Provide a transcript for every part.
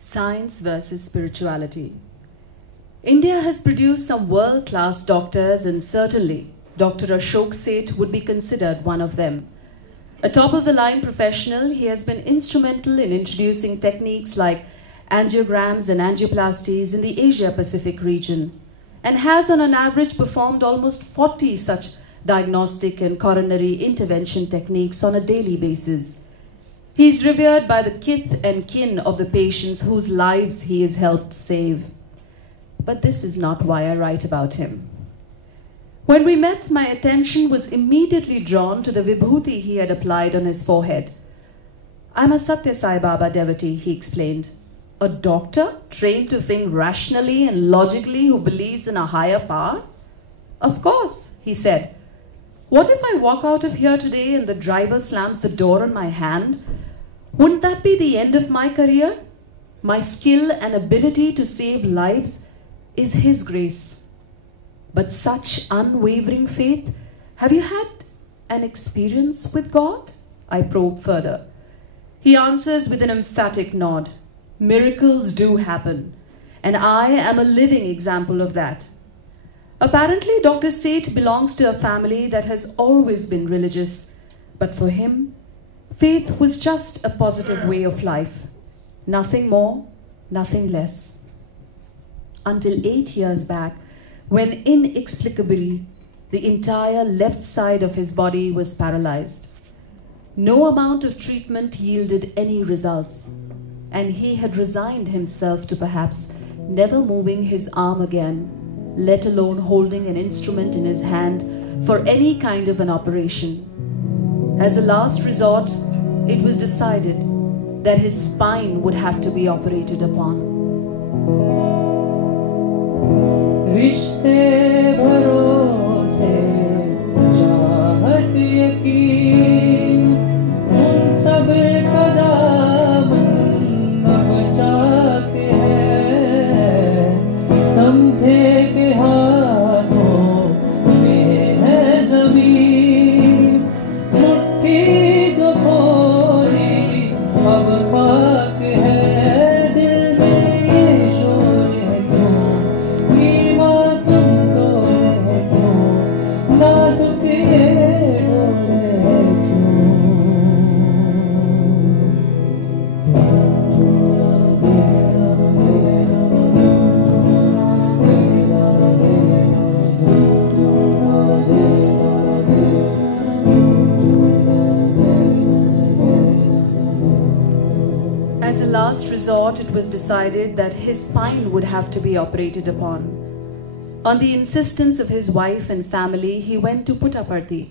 Science versus spirituality. India has produced some world-class doctors, and certainly Dr. Ashok Seth would be considered one of them. A top-of-the-line professional, he has been instrumental in introducing techniques like angiograms and angioplasties in the Asia-Pacific region, and has on an average performed almost 40 such diagnostic and coronary intervention techniques on a daily basis. He is revered by the kith and kin of the patients whose lives he has helped save. But this is not why I write about him. When we met, my attention was immediately drawn to the vibhuti he had applied on his forehead. "I'm a Satya Sai Baba devotee," he explained. "A doctor trained to think rationally and logically who believes in a higher power?" "Of course," he said. "What if I walk out of here today and the driver slams the door on my hand? Wouldn't that be the end of my career? My skill and ability to save lives is His grace. But such unwavering faith, have you had an experience with God?" I probe further. He answers with an emphatic nod. "Miracles do happen, and I am a living example of that." Apparently, Dr. Seth belongs to a family that has always been religious, but for him, faith was just a positive way of life. Nothing more, nothing less. Until 8 years back, when inexplicably the entire left side of his body was paralyzed. No amount of treatment yielded any results, and he had resigned himself to perhaps never moving his arm again, let alone holding an instrument in his hand for any kind of an operation. As a last resort, it was decided that his spine would have to be operated upon. रिश्ते भरोसे चाहत यकीन उन सब का दामन अब जाके है समझे के हाथों में है ज़मीन मुट्ठी जो खोली अब खाक है दिल में ये शोर है क्यों As a last resort, it was decided that his spine would have to be operated upon. On the insistence of his wife and family, he went to Puttaparthi,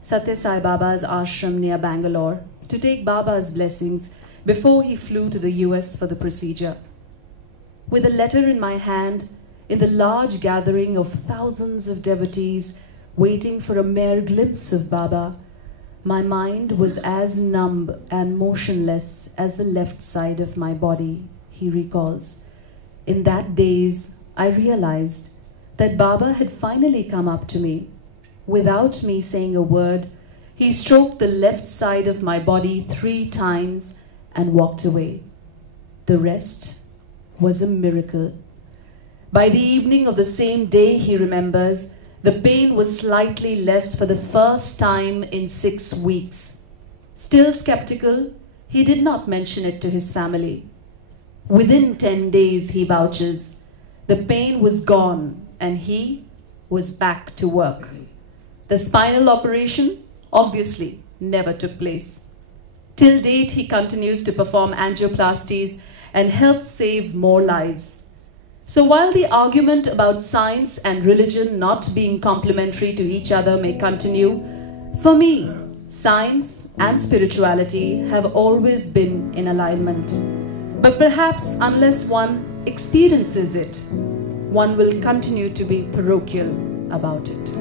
Satya Sai Baba's ashram near Bangalore, to take Baba's blessings before he flew to the US for the procedure. With a letter in my hand, in the large gathering of thousands of devotees waiting for a mere glimpse of Baba, my mind was as numb and motionless as the left side of my body, he recalls. In that daze, I realized that Baba had finally come up to me. Without me saying a word, he stroked the left side of my body 3 times and walked away. The rest was a miracle. By the evening of the same day, he remembers, the pain was slightly less for the first time in 6 weeks. Still skeptical, he did not mention it to his family. Within 10 days, he vouches, the pain was gone and he was back to work. The spinal operation obviously never took place. Till date, he continues to perform angioplasties and helps save more lives. So while the argument about science and religion not being complementary to each other may continue, for me, science and spirituality have always been in alignment. But perhaps unless one experiences it, one will continue to be parochial about it.